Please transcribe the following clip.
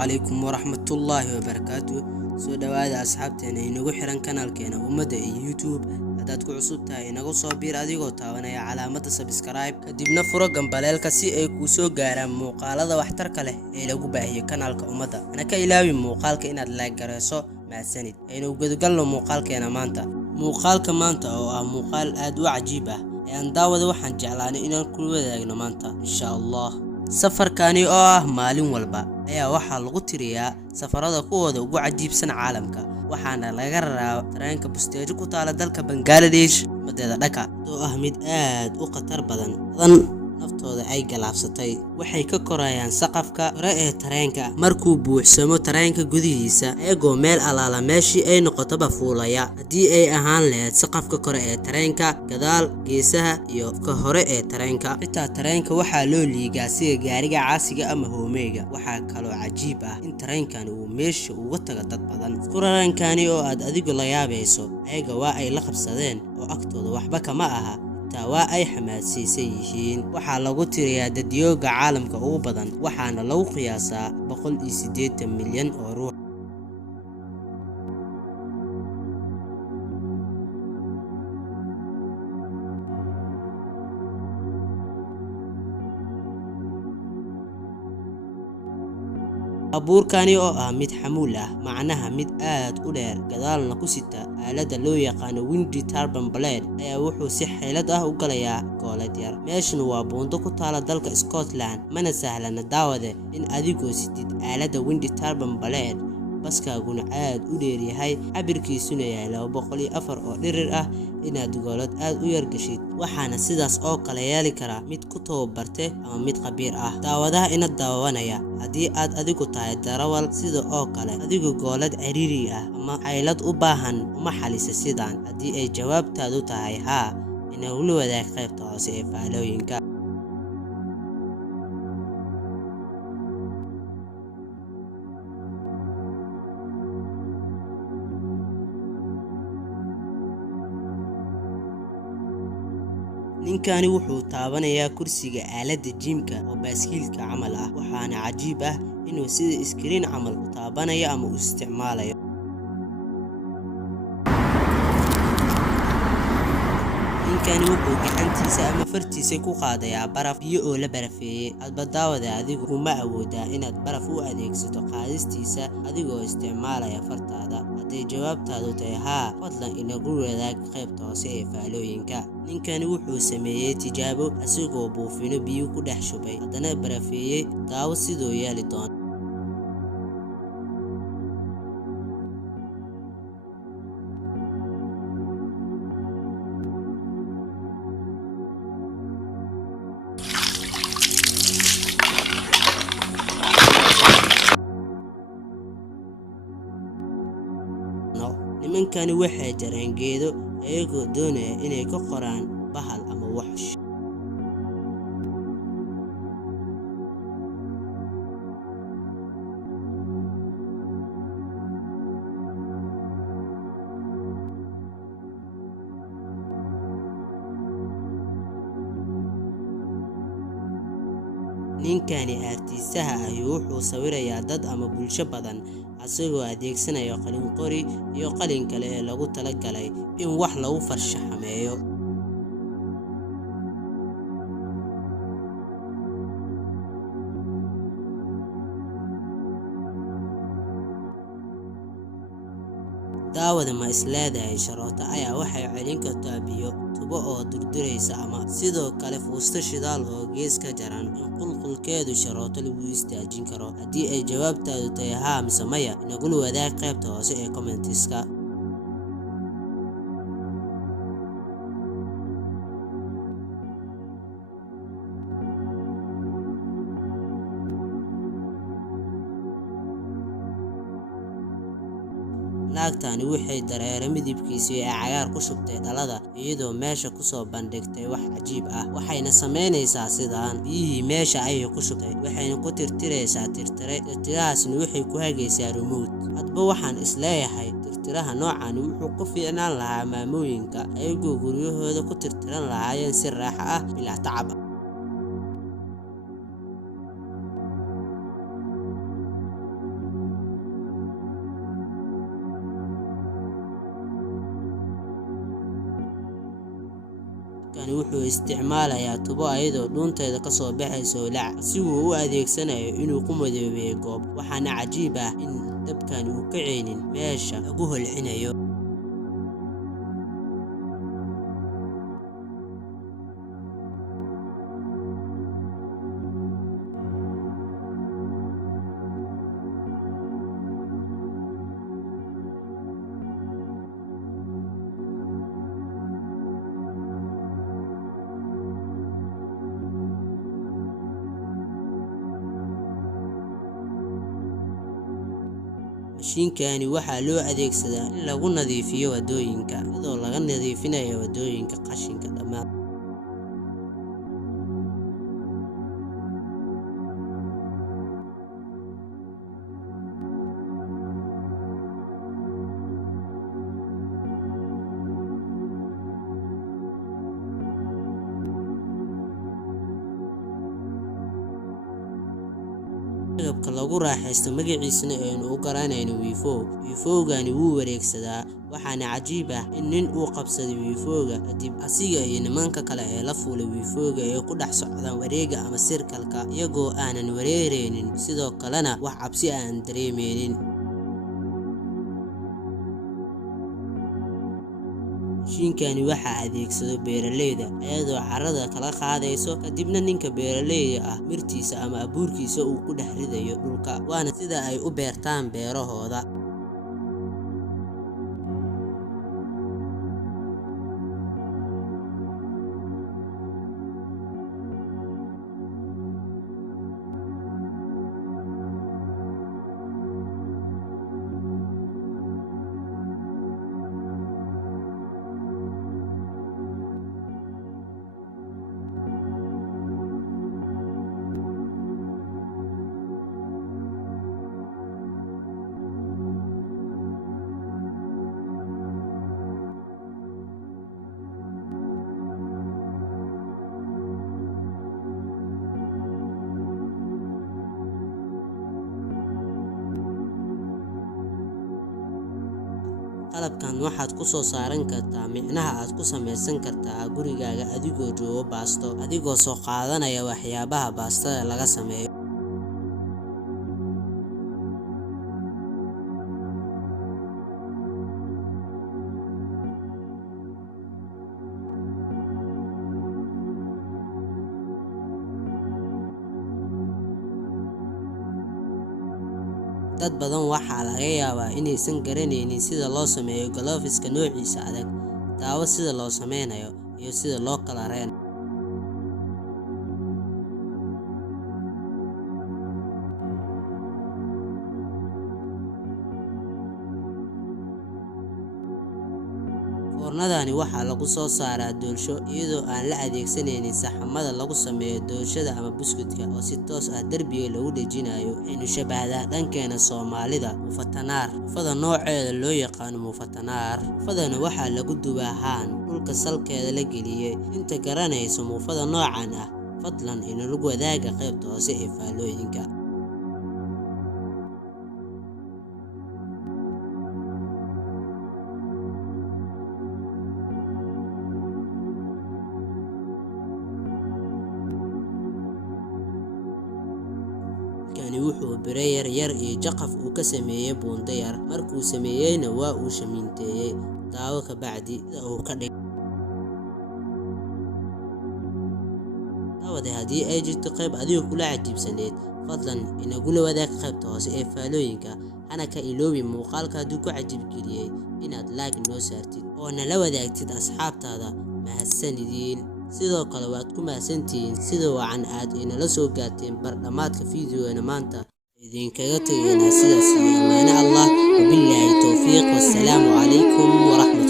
عليكم ورحمة الله وبركاته. سو دواada asxaabteena inagu xiran kanaalkeena umada ee YouTube hadaad ku cusub tahay inagu soo biir adigoo taabanaya calaamada subscribe kadibna furo gambaleelka si ay ku soo gaaraan muuqaalada waxtarka leh ee lagu baahiyo kanaalka umada. Ana ka ilaawin muuqaalka inaad like gareyso mahadsanid. Aynu gudagalno muuqaalkeena maanta. Muuqaalka maanta oo ah muuqaal aad u cajiib ah aan daawada waxaan jeclaanay inaan ku wadaagno maanta insha Allah. safarkani oo ah maalin walba ayaa waxa lagu tiriyaa safarada kuwooda ugu cajiibsan caalamka, waxaana laga raraa tareenka busteejo ku taala dalka Bangladesh madeeda dhaka oo ah mid aad u khatar badan naftooda ay galaafsatay. Waxay ka korayaan saqafka hore ee tareenka markuu buuxsamo tareenka gudihiisa ayagoo meel alaala meeshii ay noqotaba fuulaya, haddii ay ahaan lahayd saqafka kore ee tareenka, gadaal, geesaha iyo ka hore ee tareenka. xitaa tareenka waxaa loo liigaa sida gaariga caasiga ama hoomeyga. waxaa kaloo cajiib ah in tareenkani uu meesha uga tago dad badan. kurarankani oo aad adigu la yaabayso ayaga waa ay la qabsadeen oo agtooda waxba kama aha, waa ay xamaasaysan yihiin. waxaa lagu tiriyaa dadyooga caalamka ugu badan, waxaana lagu qiyaasaa 180 milyan oo ruux. abuurkani oo ah mid xamuul ah, macnaha mid aad u dheer, gadaalna ku sita aalada loo yaqaano wind turbine blade, ayaa wuxuu si xeelad ah u galayaa goolad yar. meeshan waa buundo ku taala dalka Scotland, mana sahlana daawade in adigoo sidid aalada wind turbine blade baskaaguna aad u dheer yahay, cabirkiisuna yahay 204 oo dhirir ah, inaad goolad aad u yar gashid. waxaana sidaas oo kale yeeli kara mid ku tababartay ama mid khabiir ah. daawadaha ina daawanaya haddii aad adigu tahay darawal sida oo kale adigu goolad ciriiri ah ama xaylad u baahan uma xalisa sidaan. haddii ay jawaabtaadu tahay haa, inagula wadaag qaybta hoose ee faalooyinka. ninkani wuxuu taabanayaa kursiga aalada jimka oo baaskiilka camal ah, waxaana cajiib ah inuu sida iskriin camal u taabanayo ama u isticmaalayo. ninkani wuxuu gacantiisa ama fartiisa ku qaadayaa baraf biyo oo la barafeeyay. hadba daawada adigu kuma awoodaa inaad baraf u adeegsato qaadistiisa adigoo isticmaalaya fartaada. hadday jawaabtaadu tahay haa, fadlan inagu wadaag qaybta hoose ee faalooyinka. ninkani wuxuu sameeyay tijaabo asigoo buufino biyo ku dhex shubay haddana barafeeyay. daawo sidoo yeeli doona. nimankani waxay jareen geedo ayagoo doonaya inay ka qoraan bahal ama waxsh. ninkani artiisaha ahi wuxuu sawirayaa dad ama bulsho badan asagoo adeegsanaya qalin qori iyo qalin kale ee lagu talagalay in wax lagu farshaxameeyo. daawada ma isleedahay sharooto ayaa waxay celin kartaa biyo tubo oo durduraysa ama sidoo kale fuusto shidaal oo gees ka jaran in qulqulkeedu sharooto lagu istaajin karo? haddii ay jawaabtaadu tahay haa mise maya, inagula wadaag qaybta hoose ee commentiska. naagtani waxay dareere midabkiisa ee cagaar ku shubtay dhalada iyadoo meesha ku soo bandhigtay wax cajiib ah. waxayna sameynaysaa sidaan: biyihii meesha ayay ku shubtay, waxayna ku tirtiraysaa tirtirahaasna waxay ku hagaysaa remote. hadba waxaan isleeyahay tirtiraha noocan wuxuu ku fiicnaan lahaa maamooyinka ayagoo guryahooda ku tirtiran lahaayeen si raaxo ah bilaa tacab. Kani wuxuu isticmaalayaa tubo ayadoo dhuunteeda ka soo baxayso holac si uu u adeegsanayo inuu ku madoobeeyo goob. Waxaana cajiib ah in dabkan uu ka ceynin meesha lagu holcinayo. Mashiinkani waxaa loo adeegsadaa in lagu nadiifiyo wadooyinka, iyadoo laga nadiifinayo wadooyinka qashinka dhammaan. Agabka lagu raaxaysto magaciisana aynu u garanayno wiifo. Wiifowgani wuu wareegsadaa, waxaana cajiib ah in nin uu qabsaday wiifowga kadib asiga iyo nimanka kale ee la fuulay wiifowga ay ku dhex socdaan wareega ama sirkalka iyagoo aanan wareereynin, sidoo kalena wax cabsi aan dareemeynin. Mashiinkani waxaa adeegsado beeraleyda iyadoo carrada kala qaadayso kadibna ninka beeraleyda ah mirtiisa ama abuurkiisa uu ku dhex ridayo dhulka. Waana sida ay u beertaan beerahooda. Qalabkan waxaad ku soo saaran kartaa micnaha aad ku samaysan kartaa gurigaaga adigoo jooga baasto, adigoo soo qaadanaya waxyaabaha baastada laga sameeyo. Dad badan waxaa laga yaabaa inaysan garanaynin sida loo sameeyo gloveska noociisa adag. Daawo sida loo sameynayo iyo sida loo kala reeno. Foornadani waxaa lagu soo saaraa doolsho iyadoo aan la adeegsanaynin saxamada lagu sameeyo doolshada ama buskudka oo si toos ah derbiga lagu dhejinayo. Waxaynu shabahdaa dhankeena Soomaalida mufatanaar. Muufada nooceeda loo yaqaano mufatanaar. Muufadana waxaa lagu dubaa haan dhulka salkeeda la geliyay. Inta garanayso muufada noocan ah, fadlan inala wadaaga qaybta hoose ee faallooyinka. Kani wuxuu bire yar iyo jaqaf uu ka sameeyay buundo yar. Markuu sameeyayna waa uu shamiinteeyay. Daawo ka bacdi sida uu ka dhigay. Daawada haddii ay jirto qayb adiga kula cajiibsaneed, fadlan inagula wadaag qaybta hoose ee faallooyinka. Hana ka iloobin muuqaalka hadduu ku cajiib geliyay inaad like noo saartid oo nala wadaagtid asxaabtaada. Mahadsanidin. Sidoo kale waad ku mahadsantihiin sida wacan aad inala soo gaarteen bardhamaadka fiidiyoona maanta. idinkaga tagaynaa sidaas iyo amaano Allah. Wabillahi tawfiiq. Wassalaamu calaykum waraxmatullahi